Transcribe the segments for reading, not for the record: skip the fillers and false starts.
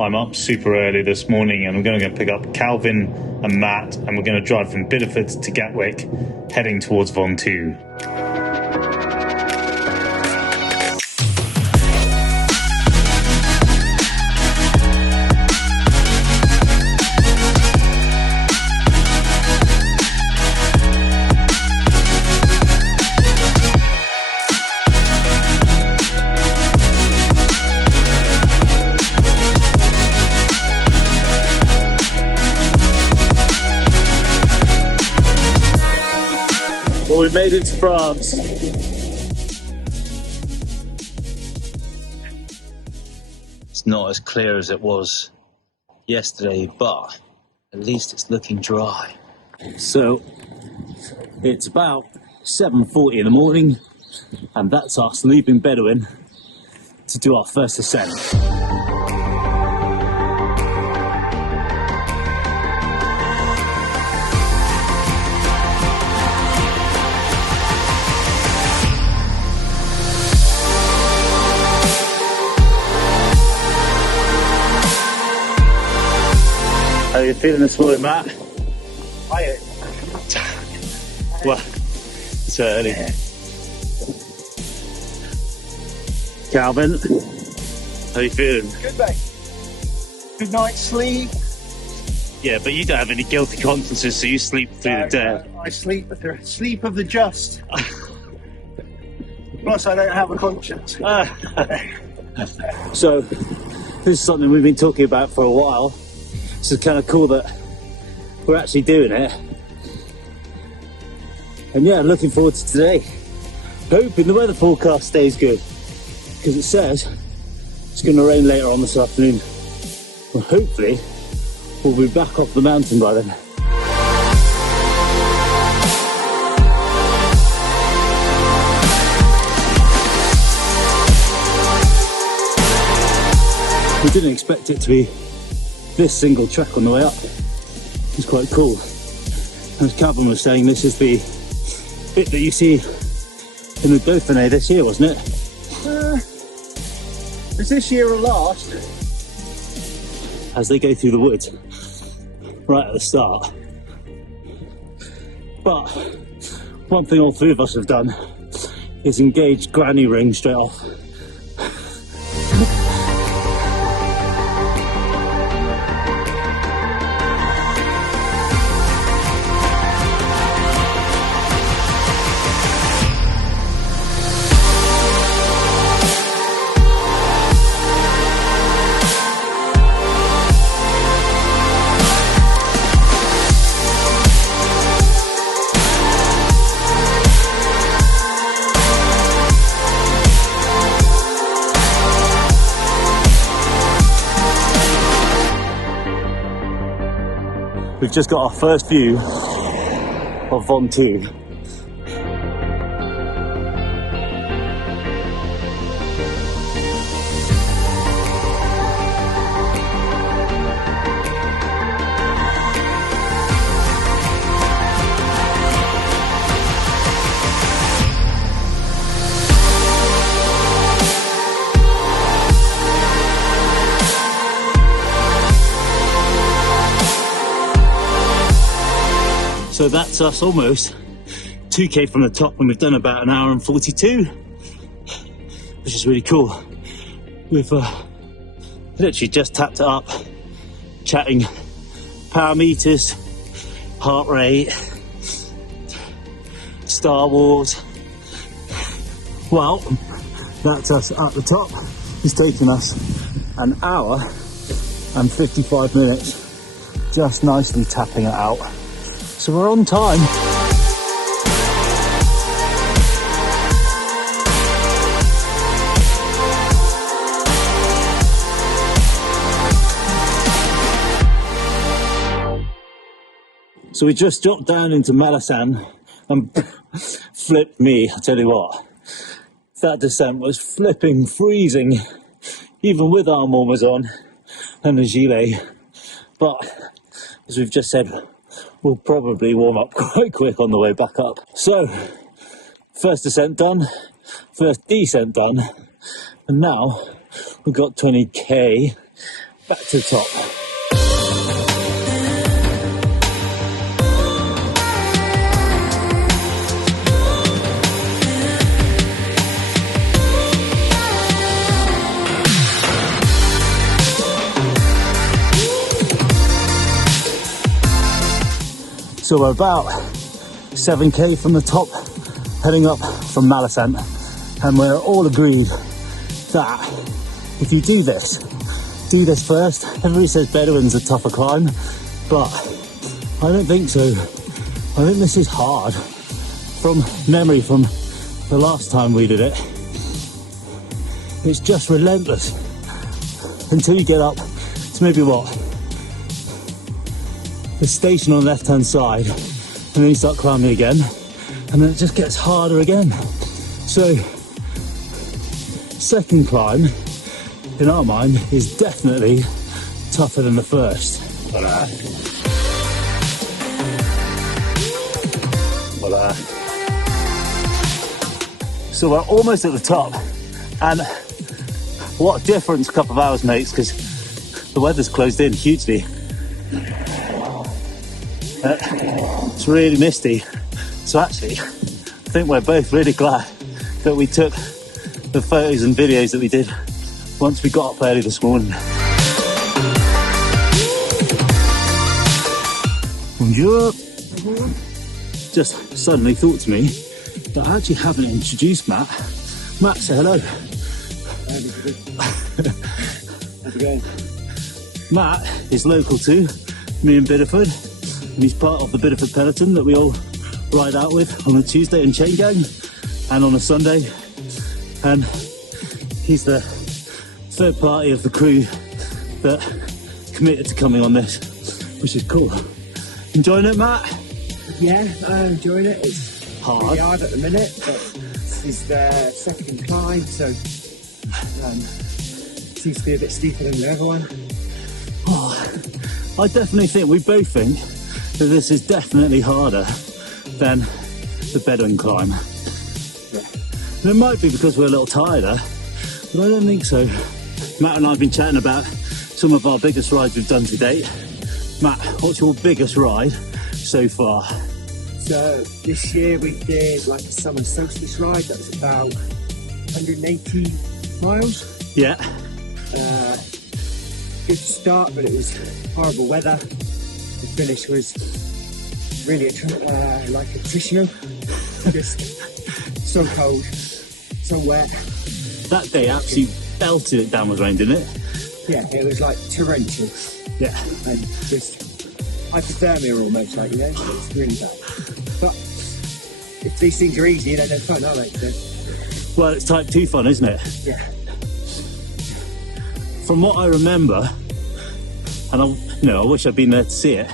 I'm up super early this morning and I'm going to go pick up Calvin and Matt, and we're going to drive from Bideford to Gatwick, heading towards Ventoux. Well, we made it to France. It's not as clear as it was yesterday, but at least it's looking dry. So it's about 7:40 in the morning, and that's our sleeping Bedouin to do our first ascent. How are you feeling this morning, Matt? Tired. Well, it's early. Calvin, how are you feeling? Good, mate. Good night's sleep. Yeah, but you don't have any guilty consciences, so you sleep through the day. I sleep with the sleep of the just. Plus, I don't have a conscience. So, this is something we've been talking about for a while. So it's kind of cool that we're actually doing it. And yeah, looking forward to today. Hoping the weather forecast stays good, because it says it's going to rain later on this afternoon. Well, hopefully we'll be back off the mountain by then. We didn't expect it to be this single track on the way up. It's quite cool. As Calvin was saying, this is the bit that you see in the Dauphiné this year, wasn't it? Is this year or last? As they go through the woods right at the start. But one thing all three of us have done is engage granny ring straight off. We've just got our first view of Ventoux. So that's us almost 2k from the top, and we've done about an hour and 42, which is really cool. We've literally just tapped it up, chatting power meters, heart rate, Star Wars. Well, that's us at the top. It's taken us an hour and 55 minutes, just nicely tapping it out. So we're on time. So we just dropped down into Malasan and flipped me, I tell you what. That descent was flipping freezing, even with arm warmers on and a gilet. But as we've just said, we'll probably warm up quite quick on the way back up. So, first ascent done, first descent done, and now we've got 20k back to the top. So we're about 7k from the top, heading up from Malesant, and we're all agreed that if you do this first. Everybody says Bedouin's a tougher climb, but I don't think so. I think this is hard. From memory from the last time we did it, it's just relentless until you get up to maybe the station on the left hand side, and then you start climbing again, and then it just gets harder again. So second climb in our mind is definitely tougher than the first. Voila. Voila. So we're almost at the top, and what a difference a couple of hours makes, because the weather's closed in hugely. It's really misty, so actually I think we're both really glad that we took the photos and videos that we did once we got up early this morning. Bonjour. Just suddenly thought to me that I actually haven't introduced Matt. Matt, say hello. How's it going? Matt is local to me in Bideford, and he's part of the Bideford peloton that we all ride out with on a Tuesday in chain gang and on a Sunday, and he's the third party of the crew that committed to coming on this, which is cool. Enjoying it, Matt? Yeah, I'm enjoying it. It's hard. Really hard at the minute, but this is the second climb, so seems to be a bit steeper than the other one. Oh, I definitely think, we both think that this is definitely harder than the Bedouin climb. Yeah. And it might be because we're a little tireder, but I don't think so. Matt and I have been chatting about some of our biggest rides we've done to date. Matt, what's your biggest ride so far? So this year we did like a summer solstice ride that was about 180 miles. Yeah. Good start, but it was horrible weather. The finish was really like attritional, just so cold, so wet. That day absolutely belted it down with rain, didn't it? Yeah, it was like torrential. Yeah. And just hypothermia almost, like, you know, it's really bad. But if these things are easy, then they're fun, aren't they? So, Well, it's type 2 fun, isn't it? yeah. From what I remember, and I wish I'd been there to see it,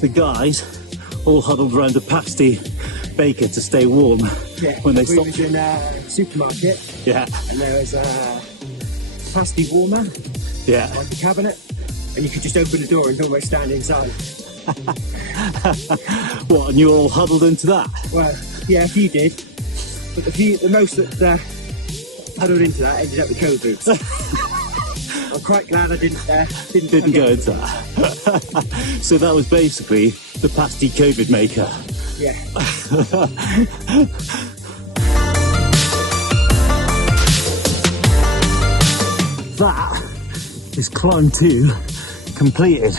the guys all huddled around a pasty baker to stay warm when they We stopped. was in a supermarket, Yeah, and there was a pasty warmer, yeah. like a cabinet, and you could just open the door and almost stand inside. What, and you were all huddled into that? Well, yeah, a few did, but the most that huddled into that ended up with COVID. I'm quite glad I didn't Didn't go into that. So that was basically the pasty COVID maker. Yeah. That is climb 2 completed.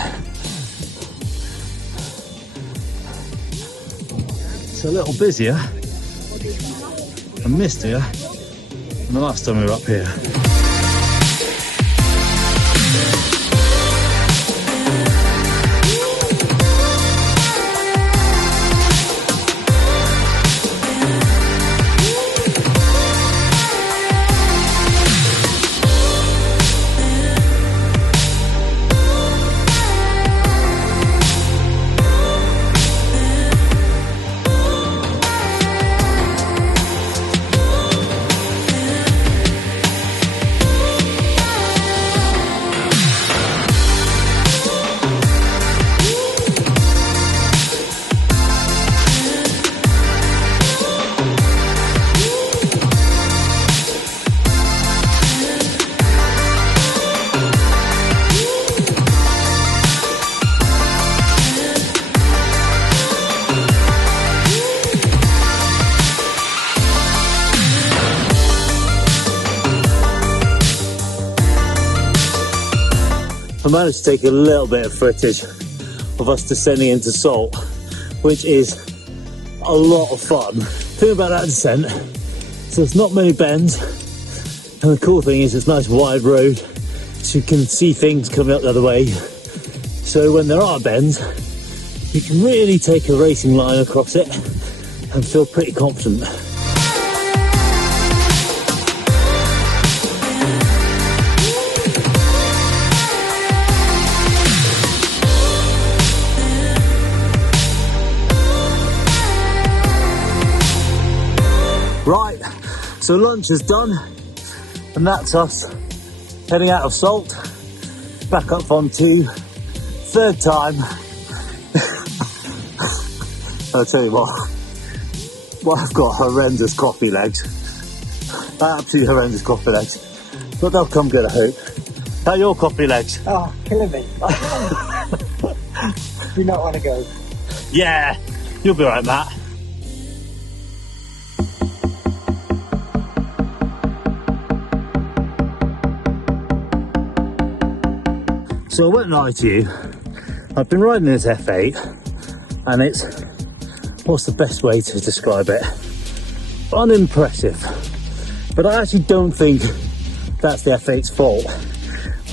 It's a little busier and mistier than the last time we were up here. I managed to take a little bit of footage of us descending into Salt, which is a lot of fun. The thing about that descent, so there's not many bends, and the cool thing is it's a nice wide road, so you can see things coming up the other way. So when there are bends, you can really take a racing line across it and feel pretty confident. Right, so lunch is done, and that's us heading out of Salt, back up Ventoux, third time. I'll tell you what, well, I've got horrendous coffee legs, absolutely horrendous coffee legs, but they'll come good, I hope. How are your coffee legs? Oh, killing me. Do not want to go. Yeah, you'll be alright, Matt. So I won't lie to you, I've been riding this F8 and it's, what's the best way to describe it? Unimpressive. But I actually don't think that's the F8's fault.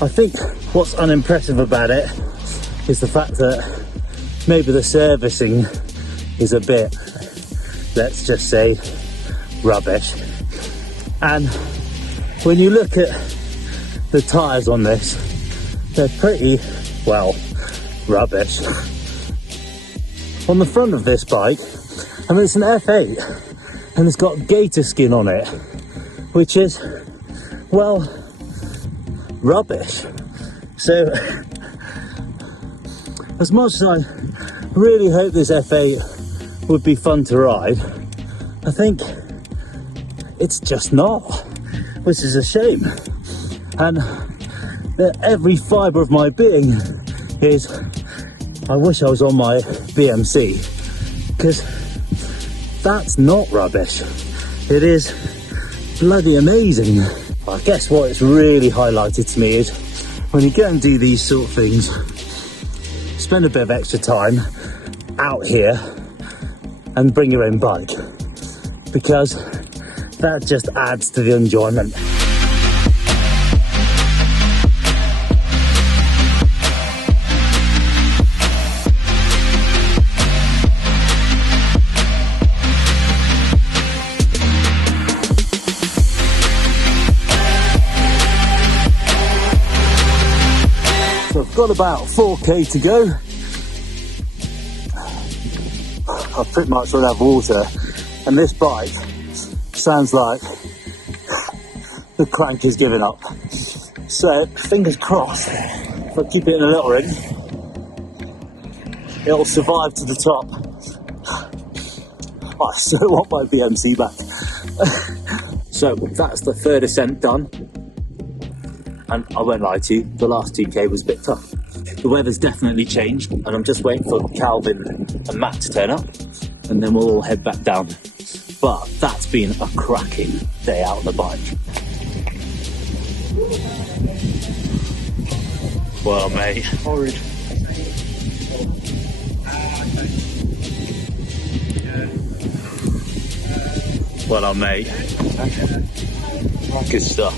I think what's unimpressive about it is the fact that maybe the servicing is a bit, let's just say, rubbish. And when you look at the tyres on this, they're pretty, well, rubbish. On the front of this bike, I mean, it's an F8 and it's got gator skin on it, which is, well, rubbish. So as much as I really hope this F8 would be fun to ride, I think it's just not, which is a shame. And every fibre of my being is, I wish I was on my BMC, because that's not rubbish. It is bloody amazing. I guess what it's really highlighted to me is when you go and do these sort of things, spend a bit of extra time out here and bring your own bike, because that just adds to the enjoyment. So I've got about 4k to go. I've pretty much run out of water, and this bike sounds like the crank is giving up. So fingers crossed, if I keep it in a little ring, it'll survive to the top. I so want my BMC back. So that's the third ascent done. And I won't lie to you, the last 2k was a bit tough. The weather's definitely changed, and I'm just waiting for Calvin and Matt to turn up, and then we'll all head back down. But that's been a cracking day out on the bike. Well, mate. Horrid. Well, mate. Good stuff.